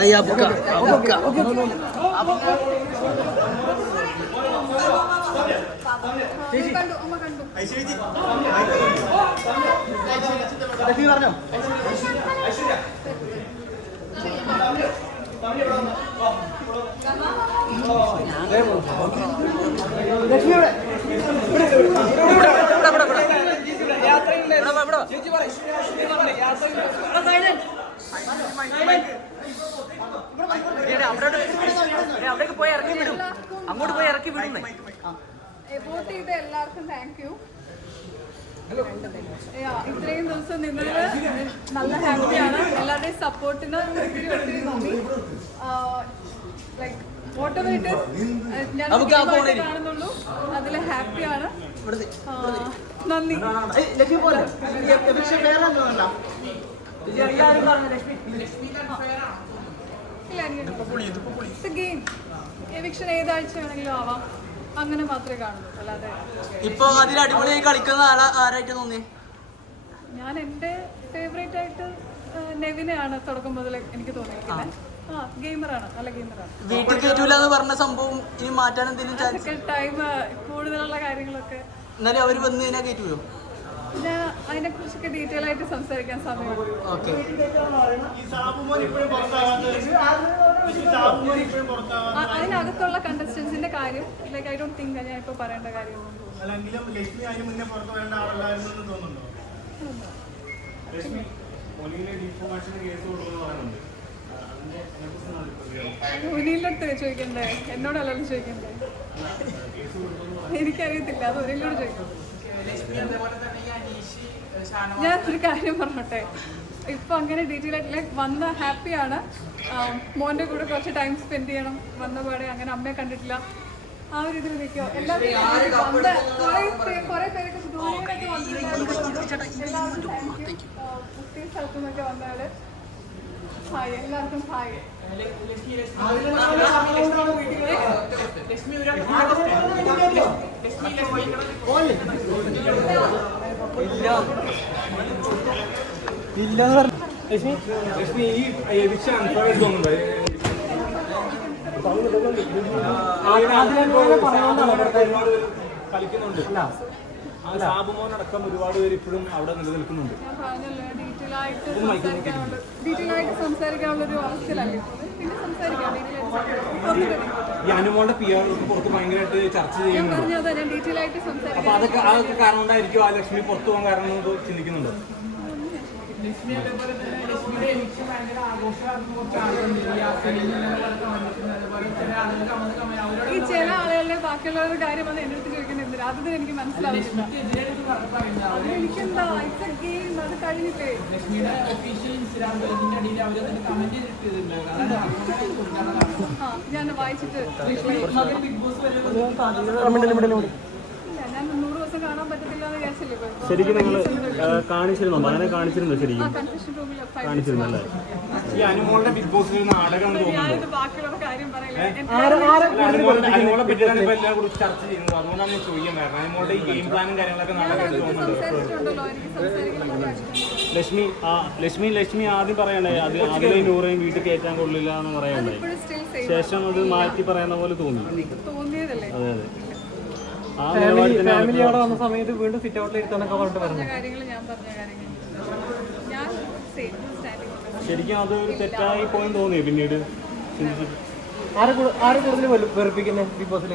അയ്യാ ബുക്ക ബുക്ക പറഞ്ഞോ അവിടേക്ക് പോയി ഇറക്കി വിടും അങ്ങോട്ട് പോയി ഇറക്കി വിടുന്നേ വോട്ട് ചെയ്ത എല്ലാവർക്കും താങ്ക് യു. ഇത്രയും ദിവസം നിന്നത് നല്ല ഹാപ്പിയാണ്. എല്ലാവരുടെയും സപ്പോർട്ടിന് ഒത്തിരി ഒത്തിരി നന്ദി. ലൈക്ക് വോട്ട് പോയിട്ട് ഞാൻ കാണുന്നുള്ളൂ, അതിൽ ഹാപ്പിയാണ്. നന്ദി. ഗെയിം എവിക്ഷൻ ഏതാഴ്ച വേണമെങ്കിലും ആവാം, അങ്ങനെ മാത്രമേ കാണുള്ളൂ. അല്ലാതെ ഇപ്പൊ അതിൽ അടിപൊളിയായി കളിക്കുന്ന ആരായിട്ട് തോന്നി? ഞാൻ എൻ്റെ ഫേവറേറ്റ് ആയിട്ട് നെവിനെയാണ് തുടക്കം മുതൽ എനിക്ക് തോന്നിയിരിക്കുന്നത്. ഗെയിമറാണ്, നല്ല ഗെയിമറാണ്. വീട്ടിൽ കയറ്റൂലെന്ന് പറഞ്ഞ സംഭവം ഇനി മാറ്റാൻ എന്തെങ്കിലും ടൈം കൂടുതലുള്ള കാര്യങ്ങളൊക്കെ എന്നാലും അവര് വന്ന് കഴിഞ്ഞാൽ കയറ്റൂലോ? ഞാൻ അതിനെ കുറിച്ചൊക്കെ ഡീറ്റെയിൽ ആയിട്ട് സംസാരിക്കാൻ സമയം. അതിനകത്തുള്ള കണ്ടസ്റ്റൻസിന്റെ കാര്യം ലൈക്ക് ഐ ഡോണ്ട് തിങ്ക് ഞാൻ ഇപ്പൊ പറയേണ്ട കാര്യമൊന്നും ഒനിയിലോട്ട് ചോദിക്കണ്ടേ, എന്നോടല്ലല്ലോ ചോദിക്കണ്ടേ? എനിക്കറിയത്തില്ല, അത് ഒനിയിലോട് ചോദിക്കും. ഞാൻ ഒരു കാര്യം പറഞ്ഞോട്ടെ, ഇപ്പൊ അങ്ങനെ ഡീറ്റെയിൽ ആയിട്ട് ലൈക്ക് വന്ന ഹാപ്പിയാണ്. മോന്റെ കൂടെ കുറച്ച് ടൈം സ്പെൻഡ് ചെയ്യണം. വന്ന പാടെ അങ്ങനെ അമ്മയെ കണ്ടിട്ടില്ല, ആ ഒരു ഇതിൽ നിൽക്കോ. എല്ലാവരും കുറെ പേരൊക്കെ ദൂരെയൊക്കെ വന്നിട്ടുണ്ടായിരുന്നു. ഒത്തിരി സ്ഥലത്തു നിന്നൊക്കെ വന്നാല് ഹായ്, എല്ലാവർക്കും ഹായ്. കളിക്കുന്നുണ്ട്. സാബുമോനടക്കം ഒരുപാട് പേര് ഇപ്പോഴും അവിടെ നിലനിൽക്കുന്നുണ്ട്. ഞാൻ പറഞ്ഞല്ലോ, ഡീറ്റെയിൽ ആയിട്ട് സംസാരിക്കാനുള്ള ഒരു അവസ്ഥയിലല്ലേ. പിന്നെ സംസാരിക്കാം. ഈ അനുമോളുടെ PR പുറത്ത് ഭയങ്കരമായിട്ട് ചർച്ച ചെയ്യുന്നുണ്ട്. ഞാൻ ഡീറ്റെയിൽ ആയിട്ട് സംസാരിക്കാം. അപ്പൊ അതൊക്കെ കാരണം കൊണ്ടായിരിക്കും ആ ലക്ഷ്മി പുറത്തു പോകാൻ കാരണം ചിന്തിക്കുന്നുണ്ട്. ഈ ചില ആളുകളുടെ ബാക്കിയുള്ളവരുടെ കാര്യം വന്ന് എൻ്റെ അടുത്ത് ചോദിക്കുന്നത് അത് എനിക്ക് മനസ്സിലാവില്ല. എനിക്കെന്താ ഗെയിം അത് കഴിഞ്ഞിട്ടേ ഞാൻ വായിച്ചിട്ട് ഞാൻ 100 ദിവസം കാണാൻ പറ്റത്തില്ല എന്ന് വിചാരിച്ചില്ലേ. ശരിക്കും നിങ്ങൾ കാണിച്ചിരുന്നോ? മകനെ കാണിച്ചിരുന്നോ? ശരിക്കും കാണിച്ചിരുന്നല്ലേ? ഈ അനുമോളുടെ ബിഗ് ബോസിൽ നാടകം ബാക്കിയുള്ള കാര്യം പറയില്ല. അനുമോളെ പറ്റിയാണ് ഇപ്പൊ എല്ലാവരും കൂടി ചർച്ച ചെയ്യുന്നത്. അതുകൊണ്ടാണ് ഞാൻ ചോദിക്കാൻ വരുന്നത്. അനുമോളുടെ ഈ ഗെയിം പ്ലാനും കാര്യങ്ങളൊക്കെ നടക്കുന്നത് ലക്ഷ്മി ആദ്യം പറയണ്ടേ അത് അതിലെ നൂറേയും വീട്ടിൽ കയറ്റാൻ കൊള്ളില്ല എന്ന് പറയണ്ടേ. ശേഷം അത് മാറ്റി പറയുന്ന പോലെ തോന്നിയതല്ലേ. അതെ അതെ. ഫാമിലി അവിടെ വന്ന സമയത്ത് വീണ്ടും സിറ്റ് ഔട്ടിൽ ഇരുത്താനൊക്കെ പറഞ്ഞിട്ട് പറഞ്ഞു. ശരിക്കും അത് ഒരു തെറ്റായി പോയെന്ന് തോന്നി പിന്നീട് ആരെ കൂടുതൽ വെറുപ്പിക്കുന്നത് ബിഗ് ബോസിൽ?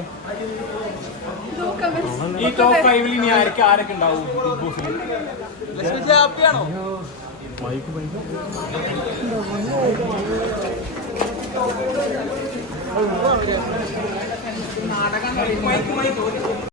ഈ ടോപ്പ് 5 ഇനി ആരൊക്കെ ഉണ്ടാവും ബിഗ് ബോസിൽ? ഹാപ്പിയാണോ? മൈക്ക്